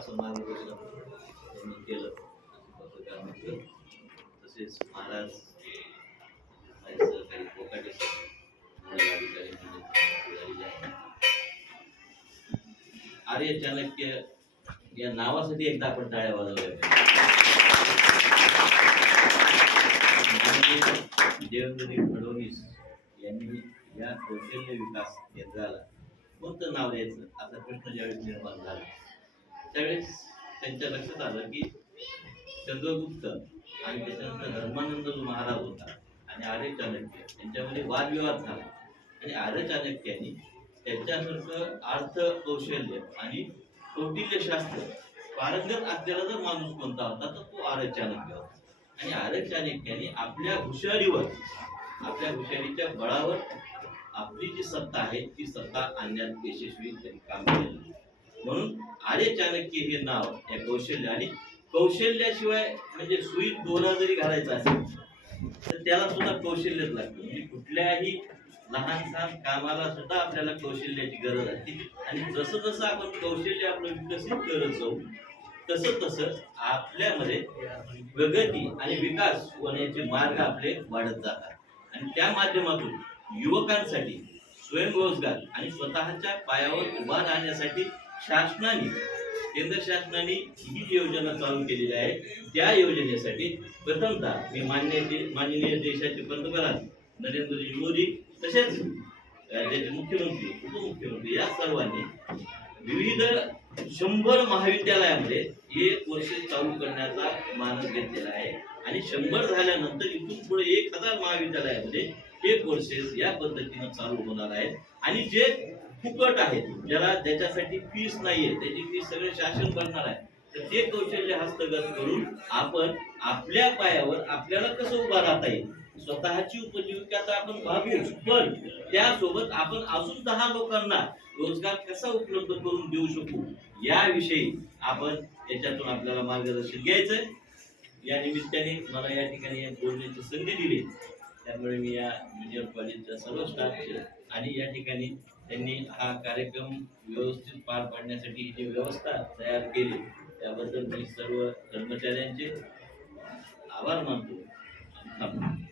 असं मार्गदर्शन त्यांनी केलं. पत्रकार तसेच महाराज माझे सहकारी कोकाटे अधिकारी मंडळ आर्य चाणक्य या नावासाठी एकदा आपण टाळ्या वाजवल्या. पाहिजे. देवेंद्रजी फडणवीस यांनी या कौशल्य विकास केंद्राला कोणतं नाव द्यायचं? असा प्रश्न ज्यावेळी निर्माण झाला. त्यावेळेस त्यांच्या लक्षात आलं की चंद्रगुप्त आणि त्याच्यानंतर धर्मानंद जो महाराज होता आणि आर्य चाणक्य. यांच्यामध्ये वादविवाद झाला. आणि आर्य चाणक्यांनी त्यांच्यासारखं अर्थ कौशल्य आणि कौटिल्यशास्त्र पारंगत असलेला जर माणूस कोणता होता तर तो आर्य चाणक्य होता. आणि आर्य चाणक्यांनी आपल्या हुशारीवर आपल्या हुशारीच्या बळावर आपली जी सत्ता आहे ती सत्ता आणण्यात यशस्वी काम केलं. म्हणून आर्य चाणक्य हे नाव या कौशल्य आणि कौशल्याशिवाय म्हणजे सुई दोरा जरी घालायचा असेल तर त्याला सुद्धा कौशल्यच लागतं. म्हणजे कुठल्याही लहान सहान कामाला सुद्धा आपल्याला कौशल्याची गरज असते. आणि जसं जसं आपण कौशल्य आपलं विकसित करत जाऊ तसं तसं आपल्यामध्ये प्रगती आणि विकास होण्याचे मार्ग आपले वाढत जातात. आणि त्या माध्यमातून युवकांसाठी स्वयंरोजगार आणि स्वतःच्या पायावर उभा राहण्यासाठी शासनाने केंद्र शासनाने ही जी योजना चालू केलेली आहे. त्या योजनेसाठी प्रथमतः मी मान्य दे- माननीय देशाचे पंतप्रधान नरेंद्रजी मोदी तसेच राज्याचे मुख्यमंत्री उपमुख्यमंत्री या सर्वांनी विविध शंभर महाविद्यालयामध्ये हे वर्ष चालू करण्याचा मानस घेतलेला आहे. आणि शंभर झाल्यानंतर इथून पुढे एक हजार महाविद्यालयामध्ये हे कोर्सेस या पद्धतीनं चालू होणार आहेत. आणि जे फुकट आहेत ज्याला ज्याच्यासाठी फीस नाहीये त्याची फीस सगळे शासन भरणार आहे तर ते कौशल्य हस्तगत करून आपण आपल्या पायावर आपल्याला कसं उभा राहता येईल? स्वतःची उपजीविका तर आपण व्हावीच पण त्यासोबत आपण अजून दहा लोकांना रोजगार कसा उपलब्ध करून देऊ शकू? याविषयी आपण याच्यातून आपल्याला मार्गदर्शन घ्यायचं या निमित्ताने मला या ठिकाणी बोलण्याची संधी दिली. त्यामुळे मी या ज्युनियर कॉलेजच्या सर्व स्टाफचे आणि या ठिकाणी त्यांनी हा कार्यक्रम व्यवस्थित पार पाडण्यासाठी ही जी व्यवस्था तयार केली त्याबद्दल मी सर्व कर्मचाऱ्यांचे आभार मानतो थांबतो.